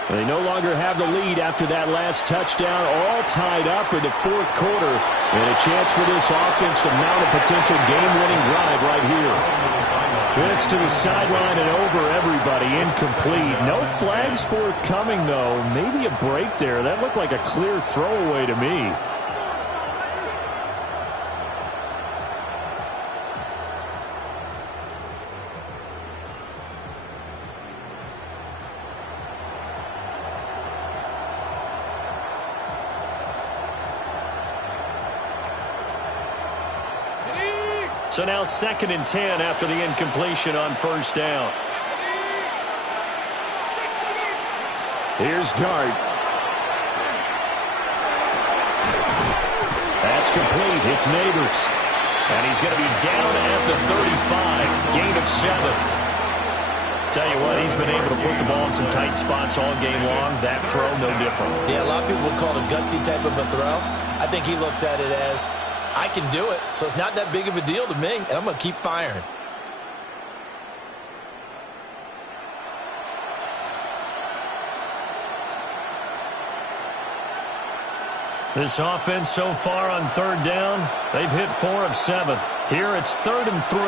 They no longer have the lead after that last touchdown, all tied up in the fourth quarter. And a chance for this offense to mount a potential game-winning drive right here. This to the sideline and over everybody, incomplete. No flags forthcoming, though. Maybe a break there. That looked like a clear throwaway to me. So now 2nd and 10 after the incompletion on first down. Here's Dart. That's complete. It's Neighbors. And he's going to be down at the 35. Gain of 7. Tell you what, he's been able to put the ball in some tight spots all game long. That throw, no different. Yeah, a lot of people would call it a gutsy type of a throw. I think he looks at it as, I can do it, so it's not that big of a deal to me, and I'm going to keep firing. This offense so far on third down, they've hit 4 of 7. Here it's 3rd and 3.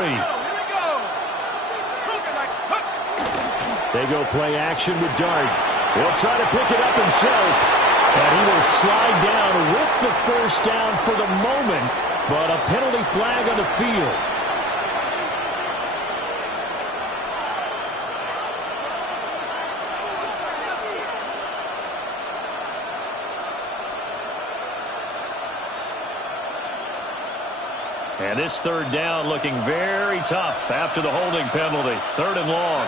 They go play action with Dart. He'll try to pick it up himself. And he will slide down with the first down for the moment, but a penalty flag on the field. And this third down looking very tough after the holding penalty. 3rd and long.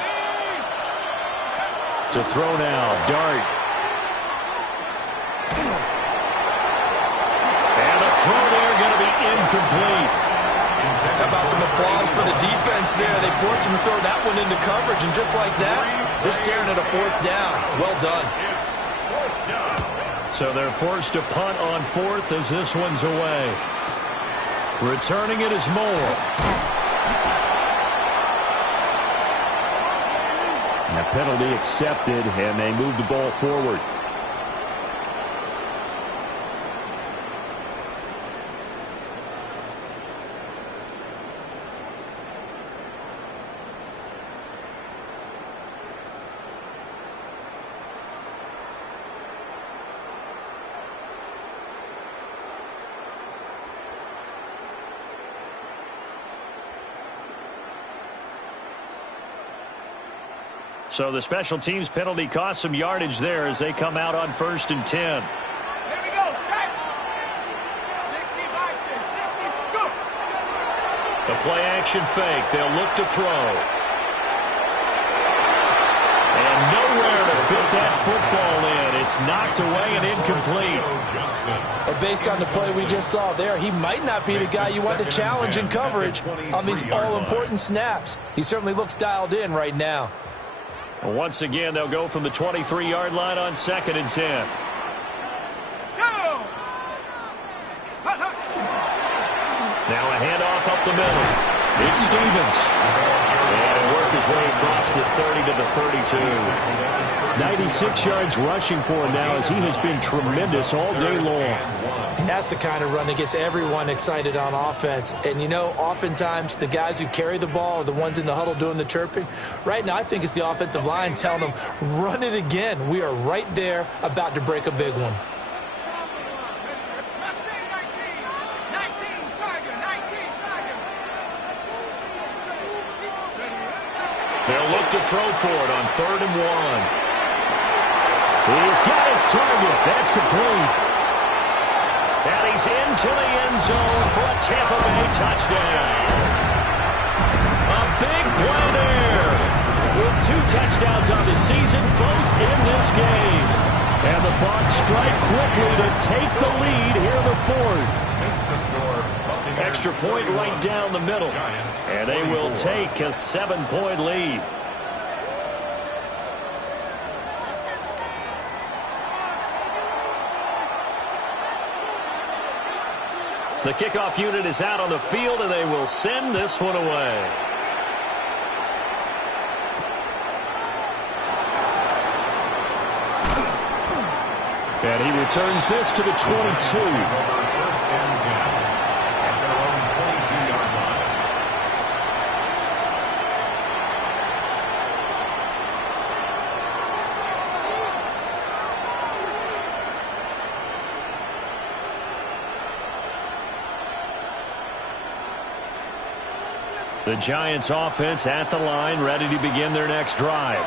To throw now, Dart. And the throw there going to be incomplete. How about some applause for the defense there? They forced him to throw that one into coverage, and just like that, they're staring at a 4th down. Well done. So they're forced to punt on 4th as this one's away. Returning it is Moore. And a penalty accepted, and they move the ball forward. So the special teams penalty cost some yardage there as they come out on 1st and 10. Here we go, set. 60 by 6, 60, go. The play action fake. They'll look to throw. And nowhere to fit that football in. It's knocked away and incomplete. And based on the play we just saw there, he might not be the guy you want to challenge in coverage on these all-important snaps. He certainly looks dialed in right now. Once again, they'll go from the 23-yard line on 2nd and 10. Go. Now a handoff up the middle. It's Stevens. And he'll work his way across the 30 to the 32. 96 yards rushing for him now as he has been tremendous all day long. That's the kind of run that gets everyone excited on offense. And, you know, oftentimes the guys who carry the ball are the ones in the huddle doing the chirping. Right now, I think it's the offensive line telling them, run it again. We are right there about to break a big one. They'll look to throw for it on 3rd and 1. He's got his target. That's complete. And he's into the end zone for a Tampa Bay touchdown. A big play there. With 2 touchdowns on the season, both in this game. And the Bucs strike quickly to take the lead here in the 4th. Extra point right down the middle. And they will take a 7-point lead. The kickoff unit is out on the field, and they will send this one away. And he returns this to the 22. The Giants offense at the line, ready to begin their next drive.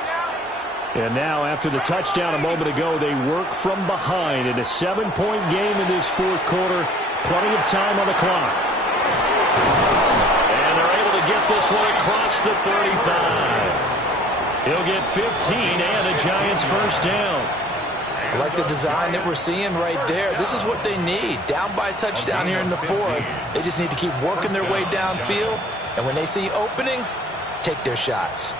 And now, after the touchdown a moment ago, they work from behind in a 7-point game in this 4th quarter. Plenty of time on the clock. And they're able to get this one across the 35. He'll get 15 and a Giants first down. I like the design that we're seeing right there. This is what they need. Down by a touchdown here in the 4th. They just need to keep working their way downfield. And when they see openings, take their shots.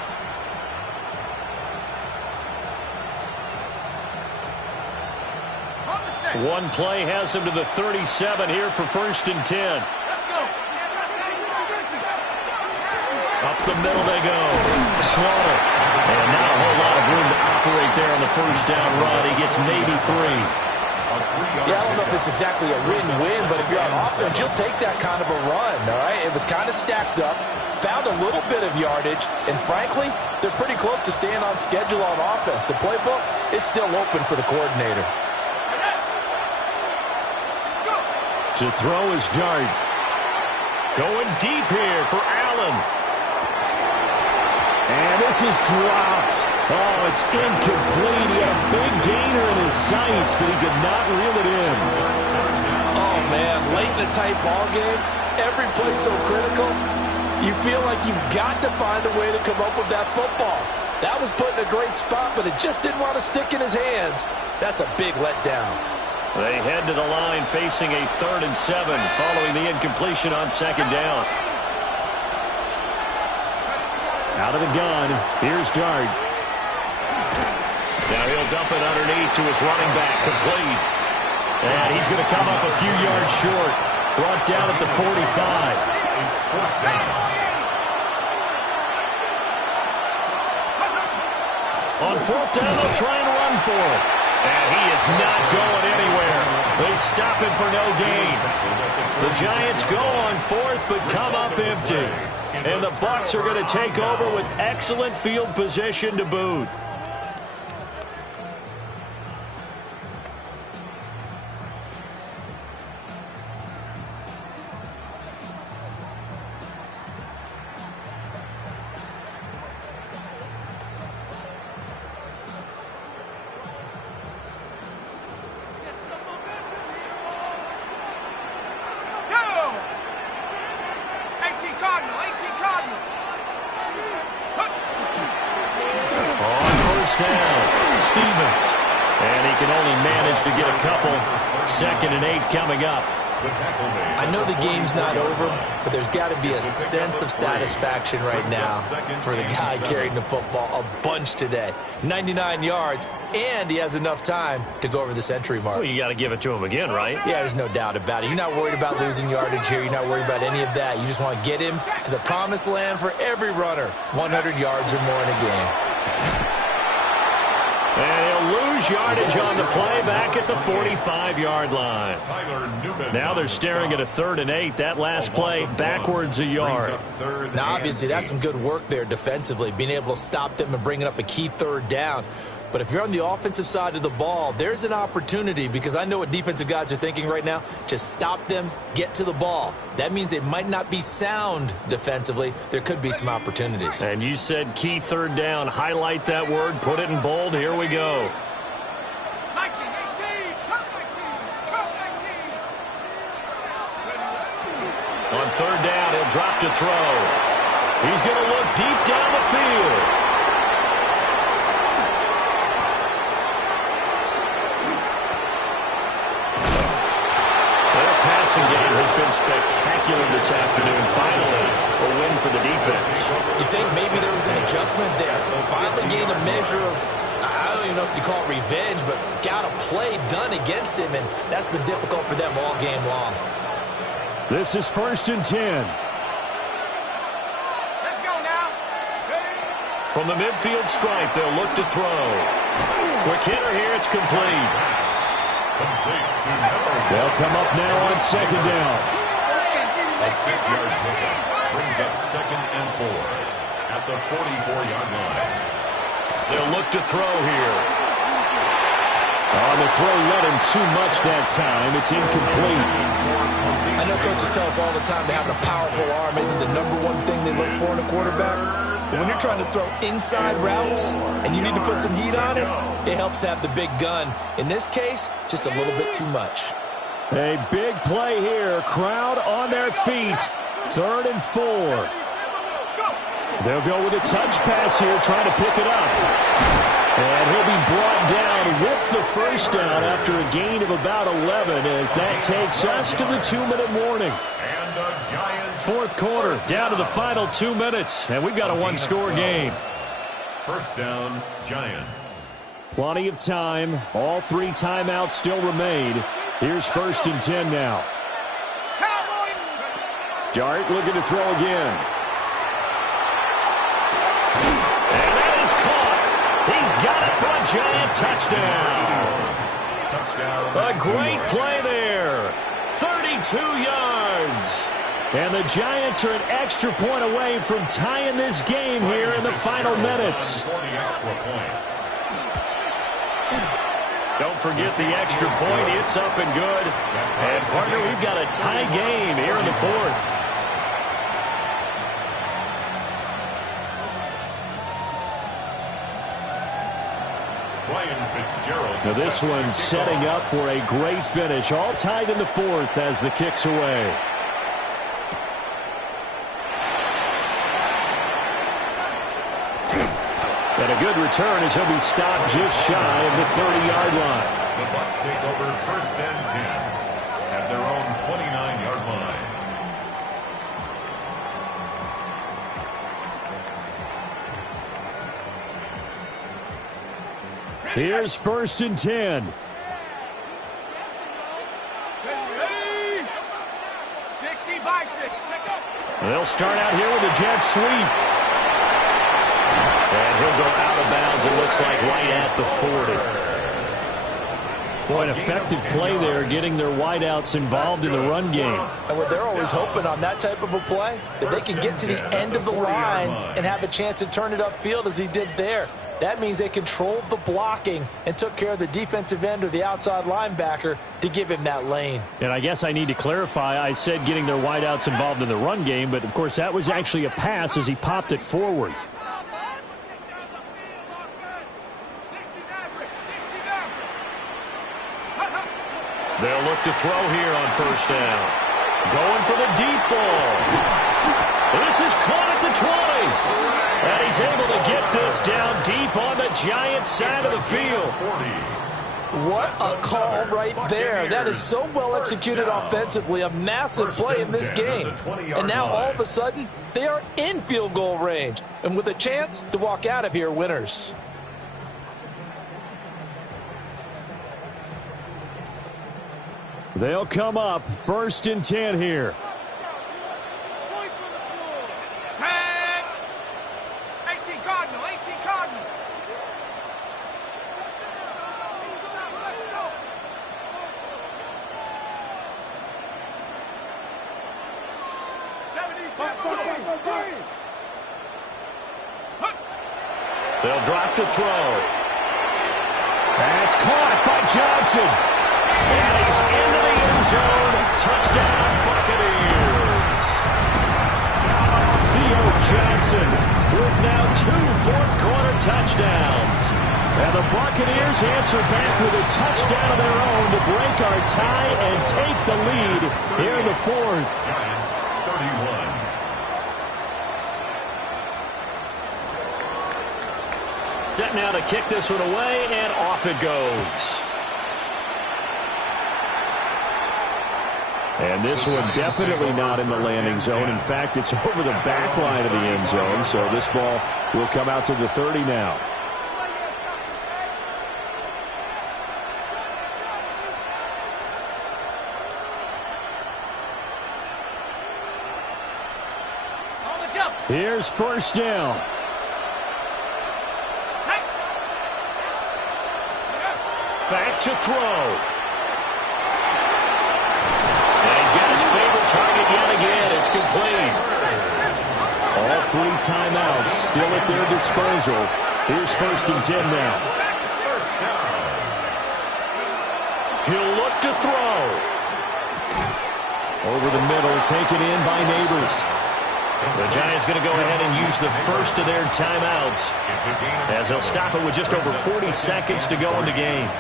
One play has him to the 37 here for 1st and 10. Up the middle they go. Slaughter. And not a whole lot of room to operate there on the first down run. He gets maybe 3. Yeah, I don't know if it's exactly a win-win, but if you're on offense, you'll take that kind of a run, all right? It was kind of stacked up, found a little bit of yardage, and frankly, they're pretty close to staying on schedule on offense. The playbook is still open for the coordinator. To throw is Dart. Going deep here for Allen. And this is dropped. Oh, it's incomplete. He had a big gainer in his sights, but he could not reel it in. Oh, man, late in a tight ball game, every play so critical, you feel like you've got to find a way to come up with that football. That was put in a great spot, but it just didn't want to stick in his hands. That's a big letdown. They head to the line facing a 3rd and 7 following the incompletion on 2nd down. Out of the gun, here's Dart. Now he'll dump it underneath to his running back, complete. And he's going to come up a few yards short. Brought down at the 45. On 4th down, they'll try and run for it. And he is not going anywhere. They stop him for no gain. The Giants go on 4th, but come up empty. And the Bucs are going to take over with excellent field position to boot. Cardinal, 18 Cardinal. On first down, Stevens. And he can only manage to get a couple. 2nd and 8 coming up. I know the game's not over, but there's got to be a sense of satisfaction right now for the guy carrying the football a bunch today. 99 yards, and he has enough time to go over the century mark. Well, you got to give it to him again, right? Yeah, there's no doubt about it. You're not worried about losing yardage here. You're not worried about any of that. You just want to get him to the promised land for every runner. 100 yards or more in a game. And he'll lose yardage on the play back at the 45-yard line. Now they're staring at a 3rd and 8. That last play backwards a yard. Now, obviously, that's some good work there defensively, being able to stop them and bringing up a key 3rd down. But if you're on the offensive side of the ball, there's an opportunity, because I know what defensive guys are thinking right now. Just stop them, get to the ball. That means they might not be sound defensively. There could be some opportunities. And you said key 3rd down. Highlight that word. Put it in bold. Here we go. 19, 18, On 3rd down, he'll drop to throw. He's going to look deep down the field. Passing game has been spectacular this afternoon. Finally, a win for the defense. You think maybe there was an adjustment there? Finally gained a measure of, I don't even know if you call it revenge, but got a play done against him, and that's been difficult for them all game long. This is 1st and 10. Let's go now. From the midfield stripe, they'll look to throw. Quick hitter here, it's complete. They'll come up now on 2nd down. A 6-yard pickup brings up 2nd and 4 at the 44-yard line. They'll look to throw here. On the throw, let him too much that time. It's incomplete. I know coaches tell us all the time that having a powerful arm isn't the #1 thing they look for in a quarterback. But when you're trying to throw inside routes and you need to put some heat on it, it helps to have the big gun. In this case, just a little bit too much. A big play here. Crowd on their feet. 3rd and 4. They'll go with a touch pass here, trying to pick it up. And he'll be brought down with the 1st down after a gain of about 11, as that takes us to the 2-minute warning. 4th quarter, down to the final 2 minutes, and we've got a 1-score game. 1st down, Giants. Plenty of time. All 3 timeouts still remain. Here's 1st and 10 now. Dart looking to throw again. And that is caught. He's got it for a Giant touchdown. A great play there. 32 yards. And the Giants are an extra point away from tying this game here in the final minutes. Don't forget the extra point. It's up and good. And, partner, we've got a tie game here in the 4th. Now this one setting up for a great finish. All tied in the 4th as the kick's away. And a good return as he'll be stopped just shy of the 30-yard line. The Bucs take over 1st and 10 at their own 29-yard line. Here's 1st and 10. 60 by 6. They'll start out here with a jet sweep. And he'll go out of bounds, it looks like, right at the 40. Boy, an effective play there, getting their wideouts involved in the run game. And what they're always hoping on that type of a play, that they can get to the end of the line and have a chance to turn it upfield as he did there. That means they controlled the blocking and took care of the defensive end or the outside linebacker to give him that lane. And I guess I need to clarify, I said getting their wideouts involved in the run game, but of course that was actually a pass as he popped it forward. They'll look to throw here on 1st down. Going for the deep ball. This is caught at the 20. And he's able to get this down deep on the Giants side of the field. What a call right there. That is so well executed offensively. A massive play in this game. And now all of a sudden, they are in field goal range. And with a chance to walk out of here winners. They'll come up 1st and 10 here. Set. 18 Cardinal, 18 Cardinal. They'll drop to throw. That's caught by Johnson. And he's into the end zone. Touchdown, Buccaneers. Theo Johnson with now 2 fourth-quarter touchdowns. And the Buccaneers answer back with a touchdown of their own to break our tie and take the lead here in the 4th. Giants 31. Set now to kick this one away, and off it goes. And this one definitely not in the landing zone. In fact, it's over the back line of the end zone, so this ball will come out to the 30 now. Here's 1st down. Back to throw. And he's got his favorite target yet again. It's complete. All 3 timeouts still at their disposal. Here's 1st and 10 now. He'll look to throw. Over the middle, taken in by Neighbors. The Giants going to go ahead and use the first of their timeouts as they'll stop it with just over 40 seconds to go in the game.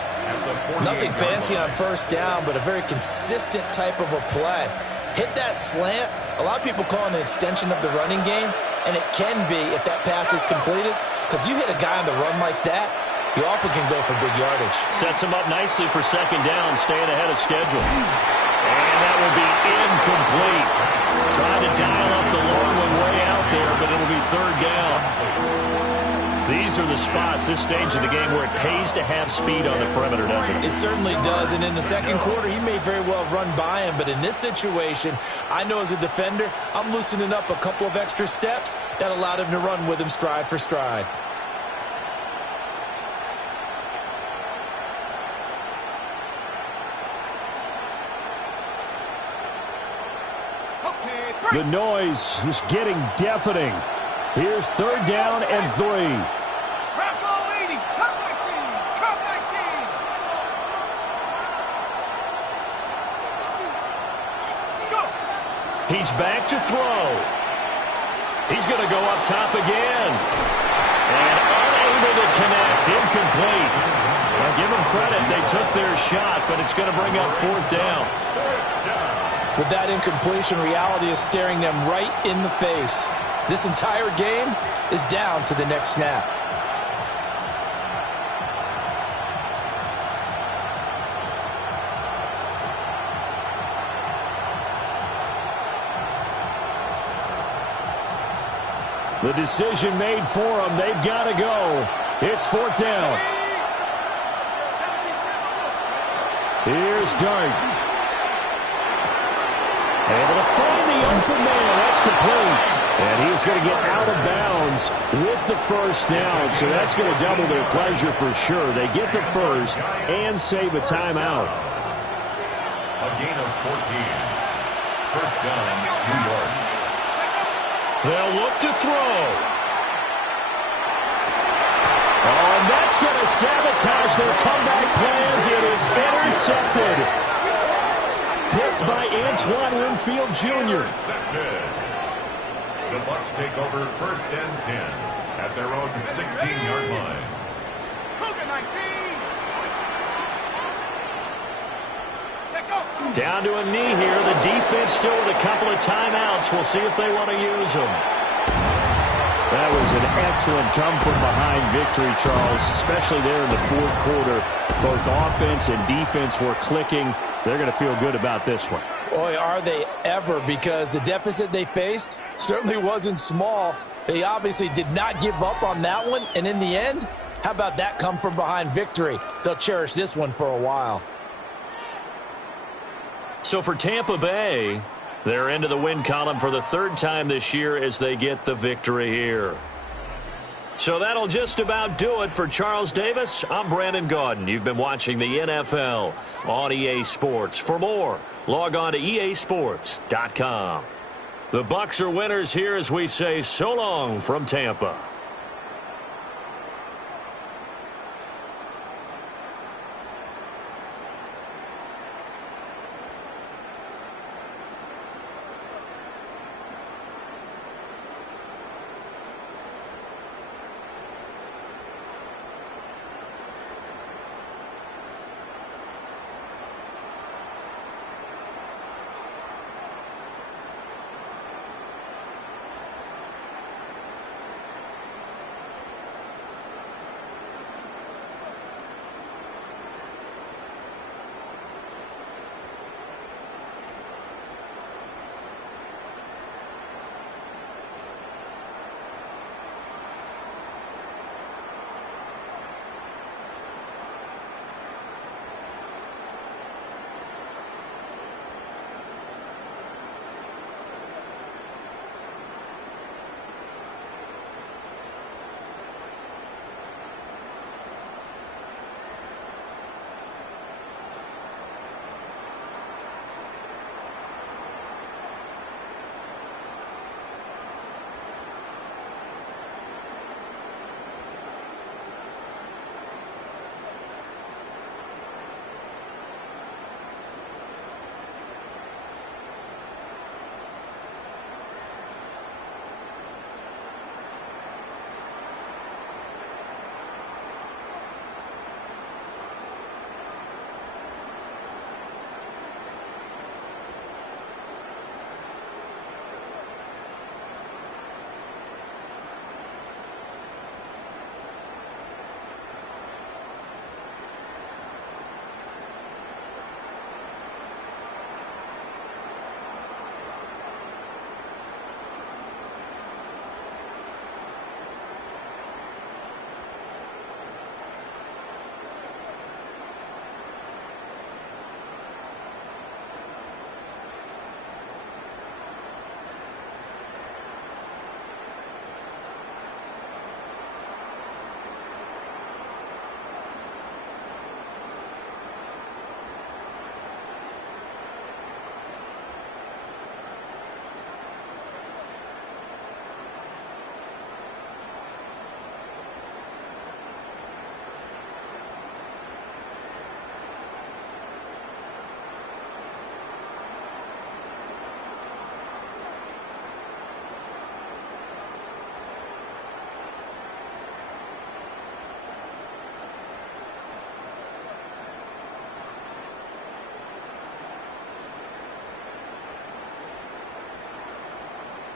Nothing fancy on 1st down, but a very consistent type of a play. Hit that slant. A lot of people call it an extension of the running game, and it can be if that pass is completed, because you hit a guy on the run like that, you often can go for big yardage. Sets him up nicely for 2nd down, staying ahead of schedule. And that will be incomplete. Trying to dial up the long one way out there, but it'll be 3rd down. These are the spots, this stage of the game, where it pays to have speed on the perimeter, doesn't it? It certainly does, and in the 2nd quarter, he may very well run by him, but in this situation, I know as a defender, I'm loosening up a couple of extra steps that allowed him to run with him stride for stride. The noise is getting deafening. Here's 3rd down and 3. He's back to throw. He's going to go up top again. And unable to connect. Incomplete. Now give them credit. They took their shot, but it's going to bring up 4th down. With that incompletion, reality is staring them right in the face. This entire game is down to the next snap. The decision made for them. They've got to go. It's 4th down. Here's Dart. Able to find the open man. That's complete. And he's going to get out of bounds with the 1st down. So that's going to double their pleasure for sure. They get the 1st and save a timeout. A gain of 14. 1st down, New York. They'll look to throw. Oh, and that's going to sabotage their comeback plans. It is intercepted. Picked by Antoine Winfield Jr. The Bucs take over 1st and 10 at their own 16-yard line. Cougar 19. Down to a knee here. The defense defense still with a couple of timeouts. We'll see if they want to use them. That was an excellent come-from-behind victory, Charles, especially there in the fourth quarter. Both offense and defense were clicking. They're going to feel good about this one. Boy, are they ever, because the deficit they faced certainly wasn't small. They obviously did not give up on that one, and in the end, how about that come-from-behind victory? They'll cherish this one for a while. So for Tampa Bay, they're into the win column for the third time this year as they get the victory here. So that'll just about do it for Charles Davis. I'm Brandon Gaudin. You've been watching the NFL on EA Sports. For more, log on to easports.com. The Bucs are winners here as we say so long from Tampa.